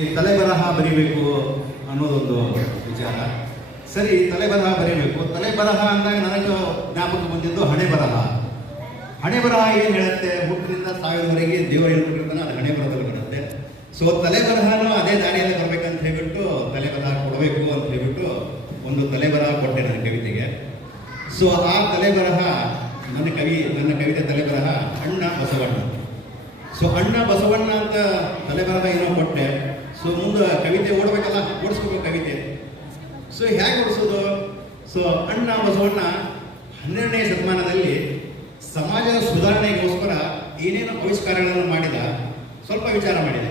ಈ ತಲೆಬರಹ ಬರಿಬೇಕು ಅನ್ನೋದೊಂದು ವಿಚಾರ. ಸರಿ, ತಲೆಬರಹ ಬರೀಬೇಕು. ತಲೆಬರಹ ಅಂದಾಗ ನನಗೆ ಜ್ಞಾಪಕ ಬಂದಿದ್ದು ಹಣೆ ಬರಹ. ಹಣೆ ಬರಹ ಏನು ಹೇಳುತ್ತೆ? ಹುಟ್ಟಿನಿಂದ ಸಾವಿರವರೆಗೆ ದೇವರು ಹೇಳ್ಕೊಟ್ಟಿರ್ತಾನೆ, ಅದು ಹಣೆ ಬರಹದಲ್ಲಿ ಬರುತ್ತೆ. ಸೊ ತಲೆಬರಹನೂ ಅದೇ ದಾರಿಯಲ್ಲಿ ಬರ್ಬೇಕಂತ ಹೇಳ್ಬಿಟ್ಟು ತಲೆಬರಹ ಕೊಡಬೇಕು ಅಂತ ಹೇಳ್ಬಿಟ್ಟು ಒಂದು ತಲೆಬರಹ ಕೊಟ್ಟೆ ನನ್ನ ಕವಿತೆಗೆ. ಸೊ ಆ ತಲೆಬರಹ ನನ್ನ ಕವಿತೆ ತಲೆಬರಹ ಅಣ್ಣ ಬಸವಣ್ಣ. ಸೊ ಅಣ್ಣ ಬಸವಣ್ಣ ಅಂತ ತಲೆಬರಹ ಏನೋ ಕೊಟ್ಟೆ. ಸೊ ಮುಂದೆ ಕವಿತೆ ಓಡಬೇಕಲ್ಲ, ಓಡಿಸ್ಬೇಕು ಕವಿತೆ. ಸೊ ಹೇಗೆ ಓಡಿಸೋದು? ಸೊ ಅಣ್ಣ ಬಸವಣ್ಣ 12ನೇ ಶತಮಾನದಲ್ಲಿ ಸಮಾಜದ ಸುಧಾರಣೆಗೋಸ್ಕರ ಏನೇನು ಆವಿಷ್ಕಾರಗಳನ್ನು ಮಾಡಿದ ಸ್ವಲ್ಪ ವಿಚಾರ ಮಾಡಿದೆ.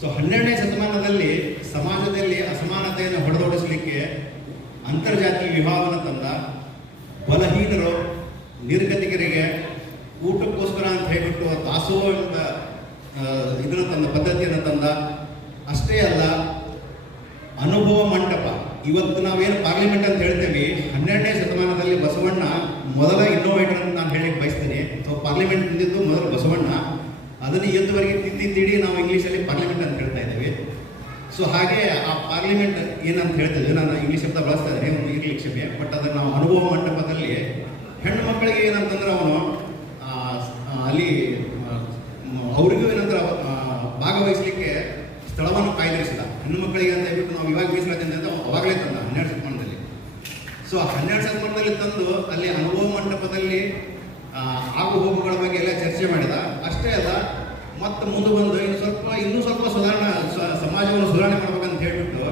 ಸೊ 12ನೇ ಶತಮಾನದಲ್ಲಿ ಸಮಾಜದಲ್ಲಿ ಅಸಮಾನತೆಯನ್ನು ಹೊಡೆದೋಡಿಸಲಿಕ್ಕೆ ಅಂತರ್ಜಾತಿ ವಿವಾಹವನ್ನು ತಂದ, ಬಲಹೀನರು ನಿರ್ಗತಿಕರಿಗೆ ಊಟಕ್ಕೋಸ್ಕರ ಅಂತ ಹೇಳ್ಬಿಟ್ಟು ದಾಸೋಹ ಇದನ್ನು ತಂದ, ಪದ್ಧತಿಯನ್ನು ತಂದ. ಅಷ್ಟೇ ಅಲ್ಲ, ಅನುಭವ ಮಂಟಪ. ಇವತ್ತು ನಾವೇನು ಪಾರ್ಲಿಮೆಂಟ್ ಅಂತ ಹೇಳ್ತೇವೆ, 12ನೇ ಶತಮಾನದಲ್ಲಿ ಬಸವಣ್ಣ ಮೊದಲ ಇನ್ನೋವೇಟರ್ ಅಂತ ನಾನು ಹೇಳಕ್ಕೆ ಬಯಸ್ತೀನಿ. ಸೊ ಪಾರ್ಲಿಮೆಂಟ್ ಬಂದಿದ್ದು ಮೊದಲು ಬಸವಣ್ಣ. ಅದನ್ನು ಇವತ್ತುವರೆಗೆ ತಿದ್ದಿ ನಾವು ಇಂಗ್ಲೀಷಲ್ಲಿ ಪಾರ್ಲಿಮೆಂಟ್ ಅಂತ ಹೇಳ್ತಾ ಇದ್ದೇವೆ. ಸೊ ಹಾಗೆ ಆ ಪಾರ್ಲಿಮೆಂಟ್ ಏನಂತ ಹೇಳ್ತಿದ್ವಿ, ನಾನು ಇಂಗ್ಲೀಷ್ ಶಬ್ದ ಬಳಸ್ತಾ ಇದ್ದೀನಿ, ಒಂದು ಇರಲಿ ಕ್ಷಮೆ. ಬಟ್ ಅದನ್ನು ನಾವು ಅನುಭವ ಮಂಟಪದಲ್ಲಿ ಹೆಣ್ಣು ಮಕ್ಕಳಿಗೆ ಏನಂತಂದ್ರೆ ಅವನು ಅಲ್ಲಿ ಅವ್ರಿಗೂ ಏನಂದ್ರೆ ಭಾಗವಹಿಸಲಿಕ್ಕೆ ಸ್ಥಳವನ್ನು ಕಾಯ್ದಿರಿಸಿದ. ಹೆಣ್ಣು ಮಕ್ಕಳಿಗೆ ಅಂತ ಹೇಳ್ಬಿಟ್ಟು ನಾವು ಇವಾಗ ಮೀಸಲಾತಿ ಅಂತ ಅವಾಗಲೇ ತಂದ 12 ಶತಮಾನದಲ್ಲಿ. ಸೊ 12 ಶತಮಾನದಲ್ಲಿ ತಂದು ಅಲ್ಲಿ ಅನುಭವ ಮಂಟಪದಲ್ಲಿ ಆಗು ಹೋಗುಗಳ ಬಗ್ಗೆ ಎಲ್ಲ ಚರ್ಚೆ ಮಾಡಿದ. ಅಷ್ಟೇ ಅಲ್ಲ, ಮತ್ತೆ ಮುಂದೆ ಬಂದು ಇನ್ನೂ ಸ್ವಲ್ಪ ಸಮಾಜವನ್ನು ಸುಧಾರಣೆ ಮಾಡ್ಬೇಕಂತ ಹೇಳ್ಬಿಟ್ಟು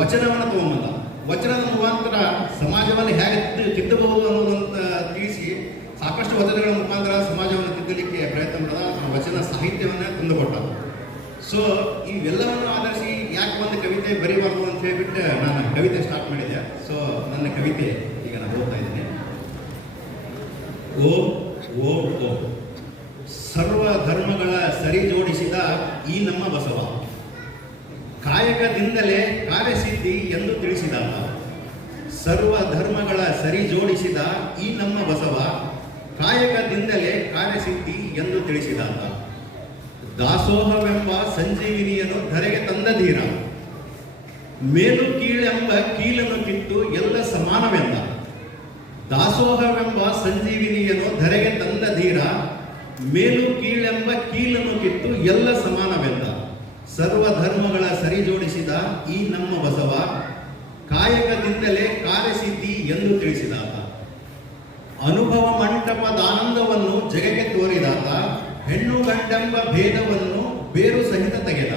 ವಚನವನ್ನು ತಗೊಂಬಂದ. ವಚನದ ಮುಖಾಂತರ ಸಮಾಜವನ್ನು ಹೇಗೆ ತಿದ್ದಬಹುದು ಅನ್ನೋದಂತ ತಿಳಿಸಿ ಸಾಕಷ್ಟು ವಚನಗಳ ಮುಖಾಂತರ ಸಮಾಜವನ್ನು ತಿದ್ದಲಿಕ್ಕೆ ಪ್ರಯತ್ನ ಮಾಡಿದ. ವಚನ ಸಾಹಿತ್ಯವನ್ನು ತಂದುಕೊಟ್ಟ. ಸೊ ಇವೆಲ್ಲವನ್ನು ಆಧರಿಸಿ ಯಾಕೆ ಒಂದು ಕವಿತೆ ಬರೀಬಾರ್ದು ಅಂತ ಹೇಳ್ಬಿಟ್ಟು ನಾನು ಕವಿತೆ ಸ್ಟಾರ್ಟ್ ಮಾಡಿದ್ದೆ. ಸೊ ನನ್ನ ಕವಿತೆ ಈಗ ನಾನು ಓದ್ತಾ ಇದ್ದೇನೆ. ಓ ಓ ಓ ಸರ್ವ ಧರ್ಮಗಳ ಸರಿ ಜೋಡಿಸಿದ ಈ ನಮ್ಮ ಬಸವ, ಕಾಯಕದಿಂದಲೇ ಕಾರ್ಯಸಿದ್ಧಿ ಎಂದು ತಿಳಿಸಿದಾತ. ಸರ್ವ ಧರ್ಮಗಳ ಸರಿ ಜೋಡಿಸಿದ ಈ ನಮ್ಮ ಬಸವ, ಕಾಯಕದಿಂದಲೇ ಕಾರ್ಯಸಿದ್ಧಿ ಎಂದು ತಿಳಿಸಿದಾತ. ದಾಸೋಹವೆಂಬ ಸಂಜೀವಿನಿಯನ್ನು ಧರೆಗೆ ತಂದ ಧೀರ, ಮೇಲು ಕೀಳೆಂಬ ಕೀಲನ್ನು ಕಿತ್ತು ಎಲ್ಲ ಸಮಾನವೆಂದ. ದಾಸೋಹವೆಂಬ ಸಂಜೀವಿನಿಯನ್ನು ಧರೆಗೆ ತಂದ ಧೀರ, ಮೇಲು ಕೀಳೆಂಬ ಕೀಲನ್ನು ಕಿತ್ತು ಎಲ್ಲ ಸಮಾನವೆಂದ. ಸರ್ವ ಧರ್ಮಗಳ ಸರಿ ಜೋಡಿಸಿದ ಈ ನಮ್ಮ ಬಸವ, ಕಾಯಕದಿಂದಲೇ ಕಾರ್ಯಸಿದ್ಧಿ ಎಂದು ತಿಳಿಸಿದಾತ. ಅನುಭವ ಮಂಟಪದ ಆನಂದವನ್ನು ಜಗಕ್ಕೆ ತೋರಿದಾತ, ಹೆಣ್ಣು ಗಂಡೆಂಬ ಭೇದವನ್ನು ಬೇರು ಸಹಿತ ತೆಗೆದ.